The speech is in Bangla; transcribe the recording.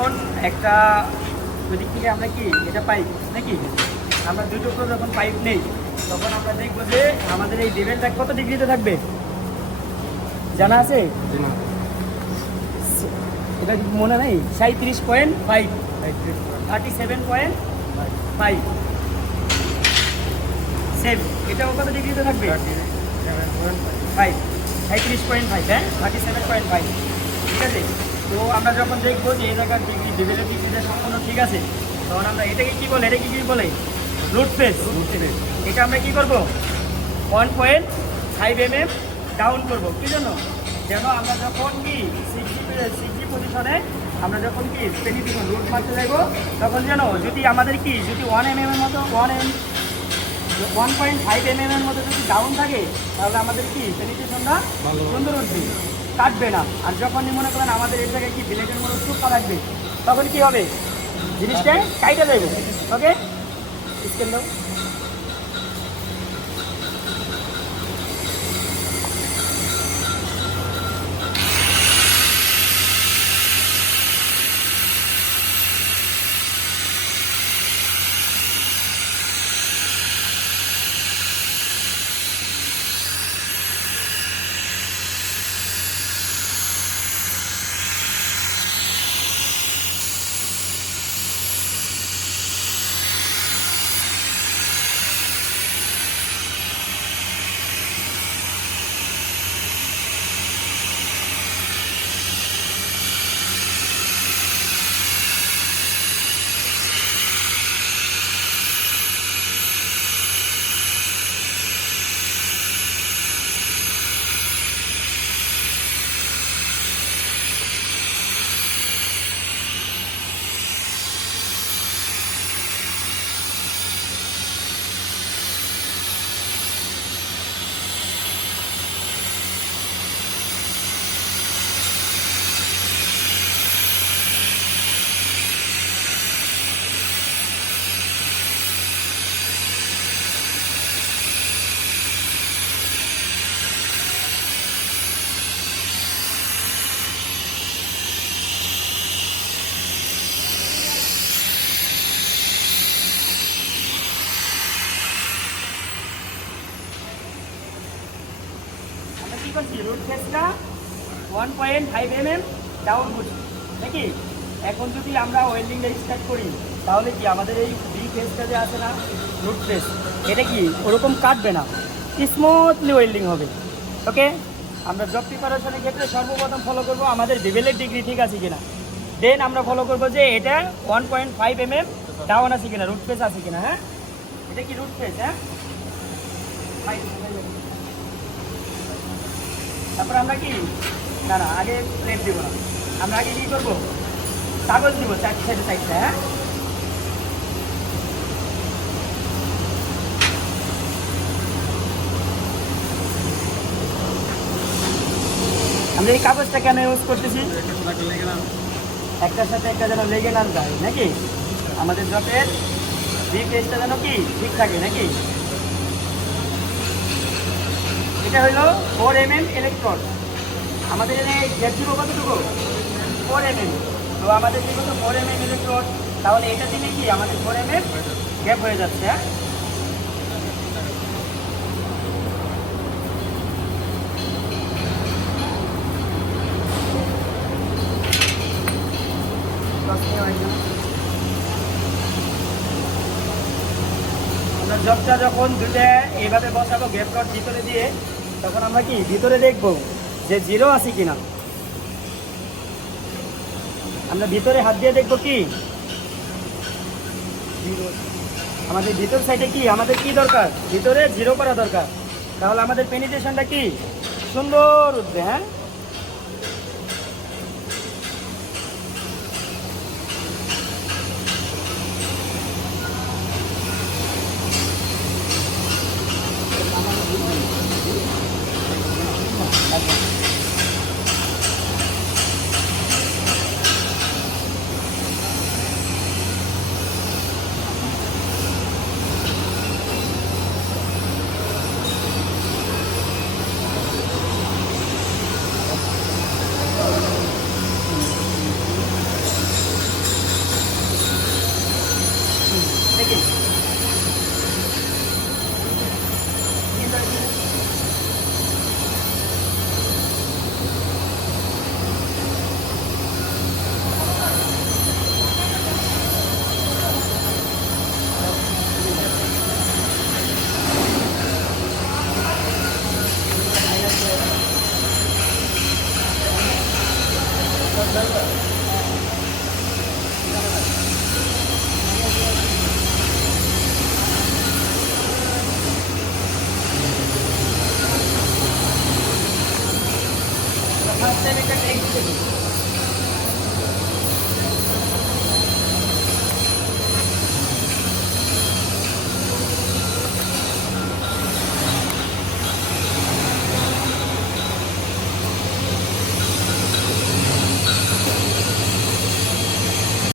যখন একটা ওদিক থেকে আমরা কি এটা পাইপ নাকি আমরা দুই টুকরো যখন পাইপ নেই তখন আমরা দেখবো যে আমাদের এই লেভেলটা কত ডিগ্রিতে থাকবে জানা আছে? এটা মনে নেই 37.5 37.5 সেম এটাও কত ডিগ্রিতে থাকবে 5 37.5 হ্যাঁ 37.5 ঠিক আছে। তো আমরা যখন দেখবো যে এই জায়গার ডিগ্রি লেভেলের ডিগ্রিটা সম্পূর্ণ ঠিক আছে তখন আমরা এটাকে কী বলে এটাকে কী বলে রুট ফেস। এটা আমরা কী করবো 1.5 mm ডাউন করবো কী জন্য যেন আমরা যখন কি 60 পজিশনে আমরা যখন কি পেনিট্রেশন রুট মারতে যাইবো তখন যেন যদি আমাদের কি যদি 1 mm এর মতো 1.5 mm এর মতো যদি ডাউন থাকে তাহলে আমাদের কি পেনিট্রেশনটা সুন্দর উঠবে কাটবে না। আর যখনই মনে করেন আমাদের এই জায়গায় কি ব্লেডের মতো চুপা লাগবে তখন কি হবে জিনিসটা কাইটে যাবে। ওকে স্কেল দাও। রুট ফেসটা 1.5 mm ডাউন করছি নাকি। এখন যদি আমরা ওয়েল্ডিংটা স্টার্ট করি তাহলে কি আমাদের এই বি ফেসটা যে আছে না রুট ফেস এটা কি ওরকম কাটবে না স্মুথলি ওয়েল্ডিং হবে। ওকে আমরা জব প্রিপারেশনের ক্ষেত্রে সর্বপ্রথম ফলো করব আমাদের লেভেলের ডিগ্রি ঠিক আছে কিনা, দেন আমরা ফলো করব যে এটা 1.5 mm ডাউন আছে কিনা রুট ফেস আছে কিনা। হ্যাঁ এটা কি রুট ফেস হ্যাঁ। তারপর আমরা কি না আগে প্লেট দিব না আমরা আগে কি করবো কাগজ দিব চারটে সাইডে হ্যাঁ। আমরা এই কাগজটা কেন ইউজ করতেছি একটার সাথে একটা যেন লেগে না যায় নাকি আমাদের জবের বি পেজটা যেন কি ঠিক থাকে নাকি। এটা হলো 4 mm ইলেকট্রোড আমাদের এখানে গ্যাপ দিব কতটুকু 4 mm। তো আমাদের যেহেতু 4 mm ইলেকট্রোড তাহলে এটা দিলে কি আমাদের 4 mm গ্যাপ হয়ে যাচ্ছে। হ্যাঁ আমরা জবটা যখন দুটো এইভাবে বসাবো গ্যাপ রড ভিতরে দিয়ে তখন আমরা কি ভিতরে দেখব যে জিরো আছে কিনা। আমরা ভিতরে হাত দিয়ে দেখব কি আমাদের ভিতর সাইডে কি আমাদের কি দরকার ভিতরে জিরো করা দরকার তাহলে আমাদের পেনিট্রেশনটা কি সুন্দর উঠবে। হ্যাঁ নাকি